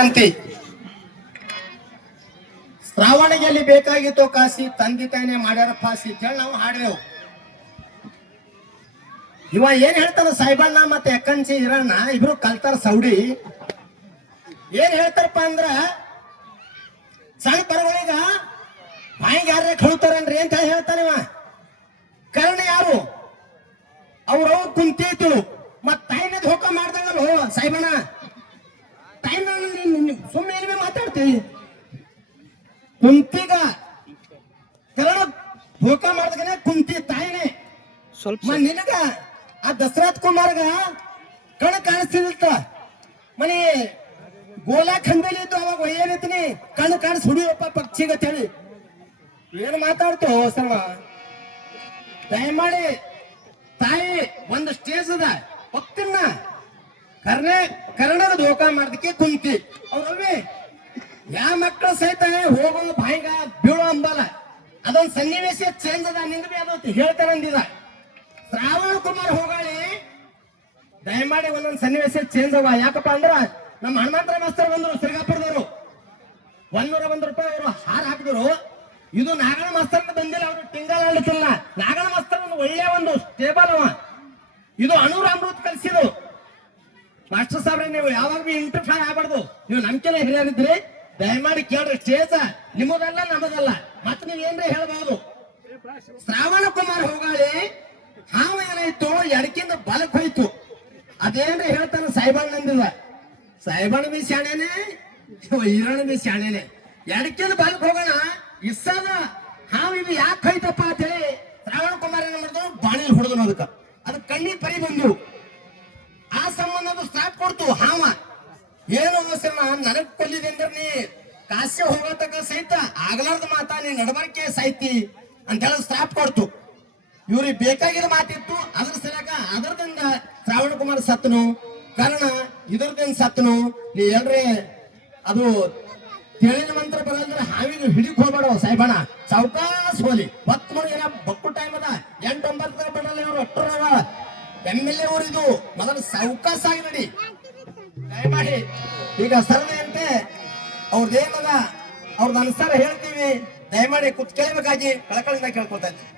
ಅಂತಿ ಶ್ರಾವಣಿಗೆಲ್ಲಿ ಬೇಕಾಗಿತ್ತು ಕಾಸಿ ತಂದೆ ತಾಯಿನೇ ಮಾಡ್ಯಾರ ಫಾಸಿ ಹೇಳಿ ನಾವು ಹಾಡಿದೆವು. ಇವ ಏನ್ ಹೇಳ್ತಾನ ಸಾಯಿಬಣ್ಣ ಮತ್ತೆ ಎಕ್ಕಂಚಿ ಹಿರಣ್ಣ ಇಬ್ರು ಕಲ್ತಾರ ಸೌಡಿ. ಏನ್ ಹೇಳ್ತಾರಪ್ಪ ಅಂದ್ರ ಸಣ್ಣ ಪರಗಳಿಗ ಬಾಯಿಗೆ ಯಾರೇ ಕಳುತ್ತಾರನ್ರಿ ಅಂತ ಹೇಳಿ ಹೇಳ್ತಾನಿವ. ಕಾರಣ ಯಾರು? ಅವ್ರು ಕುಂತಿದ್ದು ಮತ್ ತಾಯಿನ ಧೋಕ ಮಾಡ್ದಂಗಲ್ಲ ಸಾಯಿಬಣ್ಣ. ತಾಯಿನ ಸುಮ್ಮನೆ ಮಾತಾಡ್ತೀವಿ ಕುಂತಿಗ ಕರಣ ಧೋಕ ಮಾಡ್ದಗನೆ ಕುಂತಿ ತಾಯಿನೇ ಸ್ವಲ್ಪ ನಿನಗ ಆ ದಸರಾತ್ ಕುಮಾರ್ಗ ಕಣ ಕಾಣಿಸ್ತಿದ್ದ ಮನಿ ಗೋಲಾ ಖಂಡಲಿ ಇದ್ದು ಅವಾಗ ಏನೈತಿನಿ ಕಣ್ಣು ಕಾಣಿಸ್ ಹುಡಿಯಪ್ಪ ಪಕ್ಷಿಗತ್ ಹೇಳಿ ಏನ್ ಮಾತಾಡ್ತೋ ಸಣ್ಣ. ದಯಮಾಡಿ ತಾಯಿ ಒಂದು ಸ್ಟೇಜ್ ಅದ ಹೋಗ್ತಿನ ಕರ್ನಾಟಕ ಧೋಕ ಮಾಡ್ದಕ್ಕೆ ಕುಂತಿ ಅವ್ರಲ್ವಿ ಯಾ ಮಕ್ಕಳು ಸಹಿತ ಹೋಗೋ ಬಾಯಿಗ ಬೀಳೋ ಅಂಬಲ್ಲ. ಅದೊಂದು ಸನ್ನಿವೇಶ ಚೇಂಜ್ ಅದ ನಿಂದ ಬಿ ಅದು ಹೇಳ್ತಾರಂದಿದ ಶ್ರಾವಣ ಕುಮಾರ್ ಹೋಗಾಳಿ. ದಯಮಾಡಿ ಒಂದೊಂದು ಸನ್ನಿವೇಶ ಚೇಂಜ್ ಅವ. ಯಾಕಪ್ಪ ಅಂದ್ರ ನಮ್ಮ ಹನುಮಂತರ ಮಾಸ್ತರ್ ಬಂದ್ರು ಸಿರ್ಗಾಪುರದವರು ₹101 ಅವರು ಹಾರ ಹಾಕಿದ್ರು. ಇದು ನಾಗಣ ಮಾಸ್ತರ್ ಬಂದಿಲ್ಲ, ಅವರು ಟಿಂಗಲ್ ಆಡ್ಲಿಕ್ಕಿಲ್ಲ. ನಾಗಣ ಮಾಸ್ತರ್ ಒಂದು ಒಳ್ಳೆ ಒಂದು ಸ್ಟೇಬಲ್ ಅವ. ಇದು ಅನೂರ್ ಅಮೃತ್ ಕಲ್ಸಿದ್ರು. ಮಾಸ್ಟರ್ ಸಾಬ್ರೆ ನೀವು ಯಾವಾಗ ಬಿ ಇಂಟರ್ಫೈ ಆಗ್ಬಾರ್ದು. ನೀವು ನಂಬಿಕೆಲ್ಲ ಹಿರಿಯರಿದ್ರಿ ದಯಮಾಡಿ ಕೇಳ್ರಿ. ಸ್ಟೇಜ್ ನಿಮ್ಮದಲ್ಲ ನಮ್ಮದಲ್ಲ. ಮತ್ತೆ ನೀವ್ ಏನ್ರಿ ಹೇಳ್ಬಹುದು. ಶ್ರಾವಣ ಕುಮಾರ್ ಹೋಗಾಳಿ ಹಾವು ಏನಾಯ್ತು ಎಡಕಿಂದ ಬಲಕ್ ಹೋಯ್ತು. ಅದೇನ್ರಿ ಹೇಳ್ತಾನ ಸಾಯಿಬಣ್ಣ ಅಂದಿಲ್ಲ. ಸಾಯಿಬಣ್ಣ ಬಿ ಶಾಣೆನೆ ಹಿರಣ್ಣ ಬಿ ಶಾಣೆನೆ. ಎಡಕಿಂದ ಬಲಕ್ ಹೋಗೋಣ ಇಸ್ಸದ ಹಾವು ಇದು ಯಾಕೆ ಹೋಯ್ತಪ್ಪ ಅಂತ ಹೇಳಿ ಶ್ರಾವಣ ಕುಮಾರ್ ಏನ್ ಮಾಡಿದ್ರು ಬಾಣಿಲ್ ಹೊಡೆದ್ರು. ಅದಕ್ಕೆ ಕಣ್ಣಿಗೆ ಪರಿ ಬಂದು ಆ ಸಂಬಂಧ ಅದು ಸ್ಟಾಪ್ ಕೊಡ್ತು. ಹಾವ ಏನು ನನಗ್ ಕೊಲ್ಲಿದೆ ಅಂದ್ರೆ ನೀ ಕಾಶ್ಯ ಹೋಗತಕ್ಕ ಸಹಿತ ಆಗ್ಲಾರ್ದ ಮಾತಾ ನೀ ನಡಬರ್ಕೆ ಸಾಯ್ತಿ ಅಂತ ಹೇಳಿ ಸ್ಟಾಪ್ ಕೊಡ್ತು. ಇವ್ರಿಗೆ ಬೇಕಾಗಿರೋ ಮಾತಿತ್ತು. ಅದ್ರ ಸಲಕ ಅದರದಿಂದ ಶ್ರಾವಣ ಕುಮಾರ್ ಸತ್ನು. ಕಾರಣ ಇದರದಿಂದ ಸತ್ನು. ನೀ ಎಲ್ರಿ ಅದು ತಿಳಿನ ಮಂತ್ರ ಬರಂದ್ರೆ ಹಾವಿಗೆ ಹಿಡಿಕ್ ಹೋಗ್ಬೇಡ ಸಾಯಿಬಣ್ಣ. ಸಾವಕಾಶ ಹೋಲಿ ಹೊತ್ತು ಮಾಡಿ ಏನ ಬಕ್ಕು ಟೈಮ್ ಅದ 8-9 ಬರಲ್ಲ. ಇವ್ರು ಒಟ್ಟರ MLA ಊರಿದು ಮೊದಲು ಸಾವಕಾಶ ಆಗಿ ನಡಿ ದಯಮಾಡಿ. ಈಗ ಸರದಿ ಅಂತೆ ಅವ್ರದ್ದೇನದ ಅವ್ರದ್ದು ಅನುಸಾರ ಹೇಳ್ತೀವಿ. ದಯಮಾಡಿ ಕುತ್ ಕೇಳಬೇಕಾಗಿ ಕಳಕಳಿಂದ ಕೇಳ್ಕೊತಾ ಇದ್ದೀವಿ.